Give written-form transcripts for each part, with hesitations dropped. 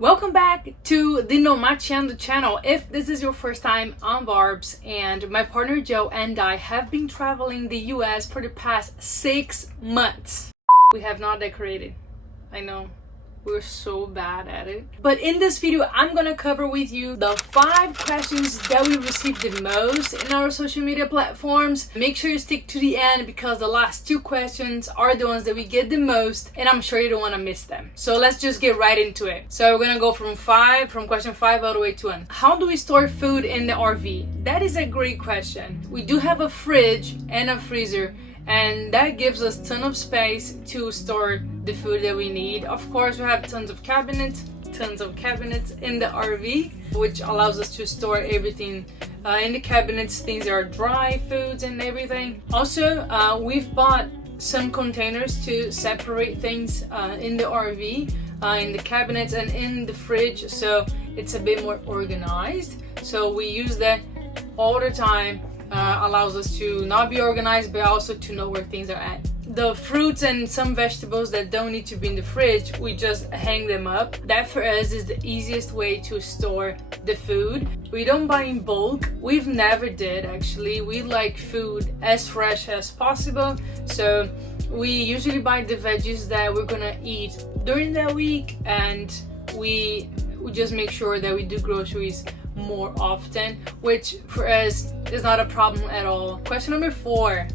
Welcome back to the Nomacheando channel. If this is your first time, I'm Barbs, and my partner Joe and I have been traveling the US for the past 6 months. We have not decorated. I know, we're so bad at it. But in this video, I'm gonna cover with you the 5 questions that we received the most in our social media platforms. Make sure you stick to the end because the last 2 questions are the ones that we get the most, and I'm sure you don't want to miss them. So let's just get right into it. So we're gonna go from question 5 all the way to 1. How do we store food in the RV? That is a great question. We do have a fridge and a freezer, and that gives us a ton of space to store the food that we need. Of course, we have tons of cabinets in the RV, which allows us to store everything in the cabinets, things that are dry foods and everything. Also, we've bought some containers to separate things in the RV, in the cabinets and in the fridge, so it's a bit more organized. So we use that all the time. Allows us to not be organized, but also to know where things are at. The fruits and some vegetables that don't need to be in the fridge, we just hang them up. That for us is the easiest way to store the food. We don't buy in bulk. We've never did actually. We like food as fresh as possible. So we usually buy the veggies that we're gonna eat during that week, and we just make sure that we do groceries more often, which for us is not a problem at all. Question number 4.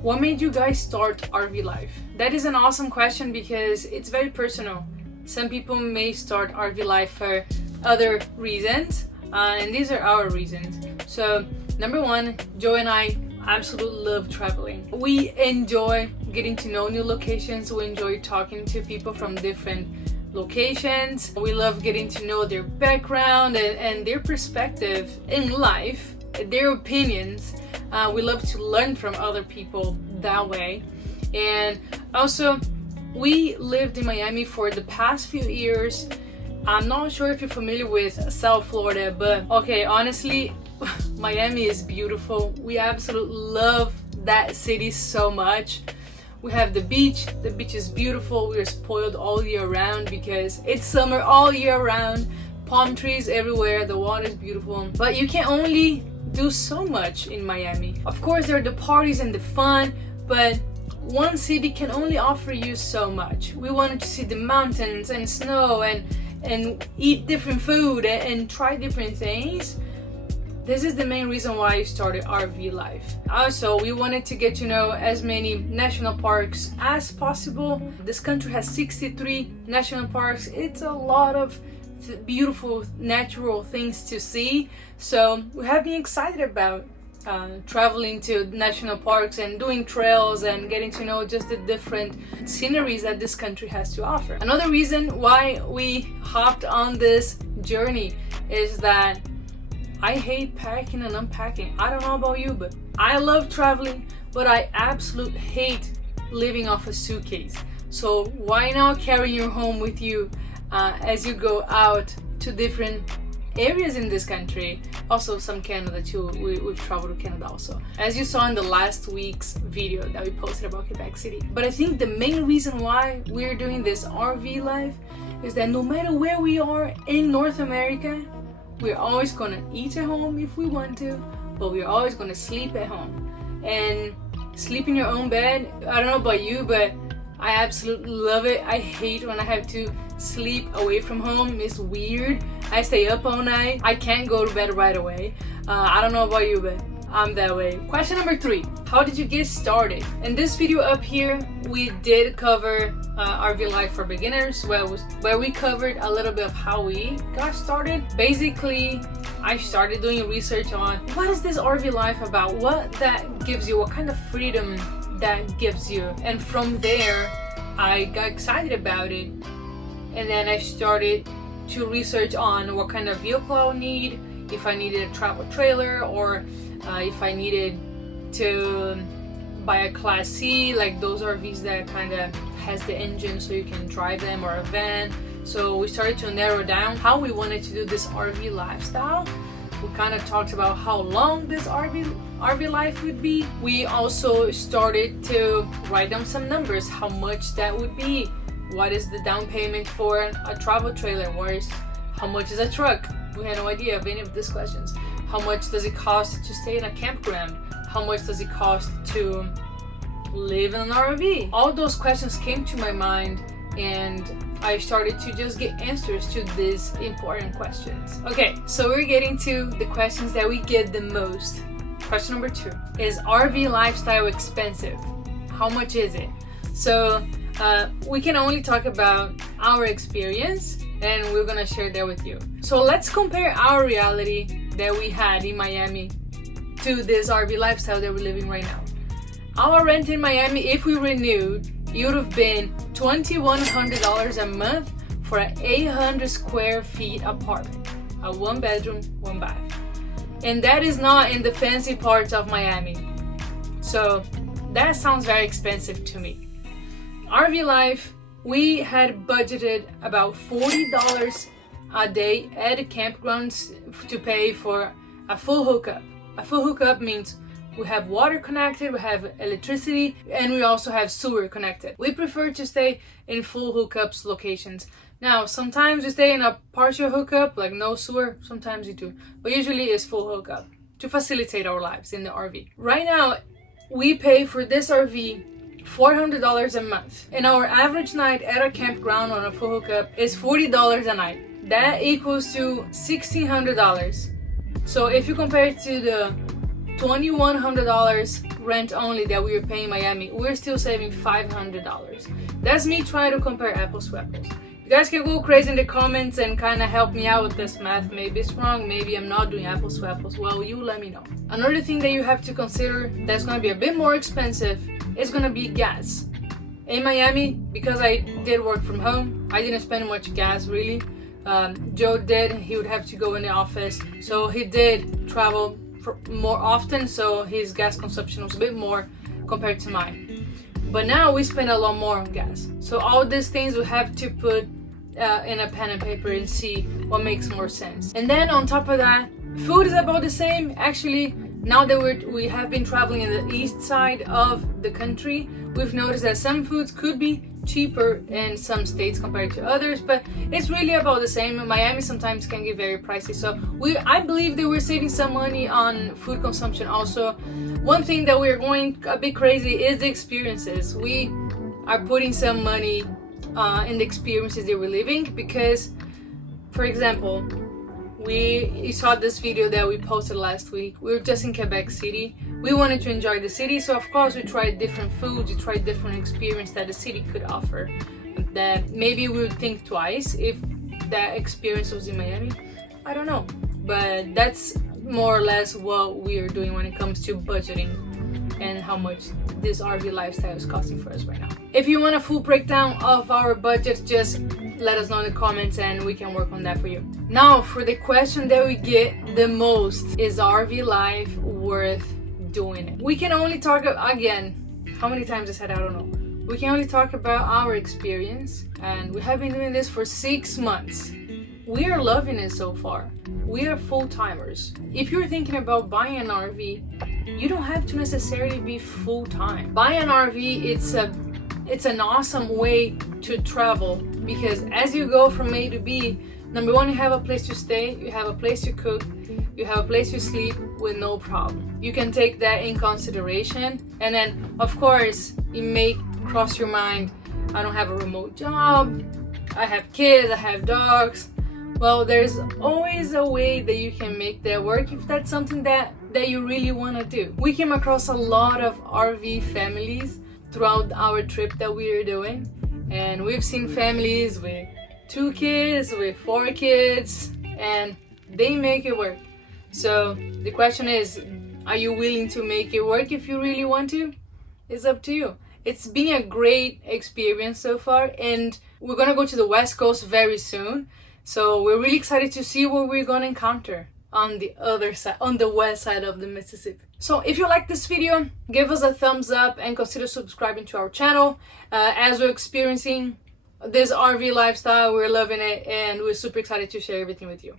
What made you guys start RV life? That is an awesome question because it's very personal. Some people may start RV life for other reasons, and these are our reasons. So number 1, Joe and I absolutely love traveling. We enjoy getting to know new locations. We enjoy talking to people from different locations. We love getting to know their background and their perspective in life, their opinions. We love to learn from other people that way. And also, we lived in Miami for the past few years. I'm not sure if you're familiar with South Florida, but okay, honestly, Miami is beautiful. We absolutely love that city so much. We have the beach. The beach is beautiful. We are spoiled all year round because it's summer all year round. Palm trees everywhere. The water is beautiful. But you can only do so much in Miami. Of course, there are the parties and the fun, but one city can only offer you so much. We wanted to see the mountains and snow and eat different food and try different things. This is the main reason why I started RV life. Also, we wanted to get to know as many national parks as possible. This country has 63 national parks. It's a lot of beautiful natural things to see. So we have been excited about traveling to national parks and doing trails and getting to know just the different sceneries that this country has to offer. Another reason why we hopped on this journey is that I hate packing and unpacking. I don't know about you, but I love traveling, but I absolutely hate living off a suitcase. So why not carry your home with you as you go out to different areas in this country? Also some Canada too. We've traveled to Canada also, as you saw in the last week's video that we posted about Quebec City. But I think the main reason why we're doing this RV life is that no matter where we are in North America, we're always gonna eat at home if we want to, but we're always gonna sleep at home. And sleep in your own bed, I don't know about you, but I absolutely love it. I hate when I have to sleep away from home. It's weird. I stay up all night. I can't go to bed right away. I don't know about you, but I'm that way. Question number 3. How did you get started? In this video up here, we did cover RV life for beginners, where we covered a little bit of how we got started. Basically, I started doing research on what is this RV life about, what that gives you, what kind of freedom that gives you. And from there, I got excited about it. And then I started to research on what kind of vehicle I would need, if I needed a travel trailer, or if I needed to buy a Class C, like those RVs that kind of has the engine so you can drive them, or a van. So we started to narrow down how we wanted to do this RV lifestyle. We kind of talked about how long this RV life would be. We also started to write down some numbers, how much that would be What is the down payment for a travel trailer? How much is a truck? We had no idea of any of these questions. How much does it cost to stay in a campground? How much does it cost to live in an RV? All those questions came to my mind, and I started to just get answers to these important questions. Okay, so we're getting to the questions that we get the most. Question number 2. Is RV lifestyle expensive? How much is it? So we can only talk about our experience, and we're gonna share that with you. So let's compare our reality that we had in Miami to this RV lifestyle that we're living right now. Our rent in Miami, if we renewed, it would have been $2,100 a month for an 800 square feet apartment, a 1-bedroom, 1-bath. And that is not in the fancy parts of Miami. So that sounds very expensive to me. RV life, we had budgeted about $40 a day at the campgrounds to pay for a full hookup. A full hookup means we have water connected, we have electricity, and we also have sewer connected. We prefer to stay in full hookups locations. Now, sometimes we stay in a partial hookup, like no sewer, sometimes we do. But usually it's full hookup to facilitate our lives in the RV. Right now, we pay for this RV $400 a month. And our average night at a campground on a full hookup is $40 a night. That equals to $1,600. So if you compare it to the $2,100 rent only that we were paying in Miami, we're still saving $500. That's me trying to compare apples to apples. You guys can go crazy in the comments and kind of help me out with this math. Maybe it's wrong, maybe I'm not doing apples to apples. Well, you let me know. Another thing that you have to consider that's going to be a bit more expensive is going to be gas. In Miami, because I did work from home, I didn't spend much gas really. Joe did, he would have to go in the office, so he did travel more often, so his gas consumption was a bit more compared to mine. But now we spend a lot more on gas. So all these things we have to put in a pen and paper and see what makes more sense. And then on top of that, food is about the same. Actually, now that we have been traveling in the east side of the country, we've noticed that some foods could be cheaper in some states compared to others, but it's really about the same. Miami sometimes can get very pricey, so I believe that we're saving some money on food consumption also. One thing that we're going a bit crazy is the experiences. We are putting some money in the experiences that we're living, because, for example, you saw this video that we posted last week. We were just in Quebec City. We wanted to enjoy the city, so of course we tried different foods, we tried different experiences that the city could offer, that maybe we would think twice if that experience was in Miami. I don't know, but that's more or less what we are doing when it comes to budgeting and how much this RV lifestyle is costing for us right now. If you want a full breakdown of our budget, just let us know in the comments and we can work on that for you. Now, for the question that we get the most, is RV life worth doing it? We can only talk, again, how many times I said I don't know. We can only talk about our experience, and we have been doing this for 6 months. We are loving it so far. We are full-timers. If you're thinking about buying an RV, you don't have to necessarily be full-time. Buying an RV, it's an awesome way to travel, because as you go from A to B, number one, you have a place to stay, you have a place to cook, you have a place to sleep with no problem. You can take that in consideration, and then of course it may cross your mind, I don't have a remote job, I have kids, I have dogs. Well, there's always a way that you can make that work if that's something that you really want to do. We came across a lot of RV families throughout our trip that we are doing, and we've seen families with 2 kids, with 4 kids, and they make it work. So the question is, are you willing to make it work? If you really want to, it's up to you. It's been a great experience so far, and we're gonna go to the West Coast very soon, so we're really excited to see what we're gonna encounter on the other side, on the west side of the Mississippi. So if you like this video, give us a thumbs up and consider subscribing to our channel. As we're experiencing this RV lifestyle, we're loving it, and we're super excited to share everything with you.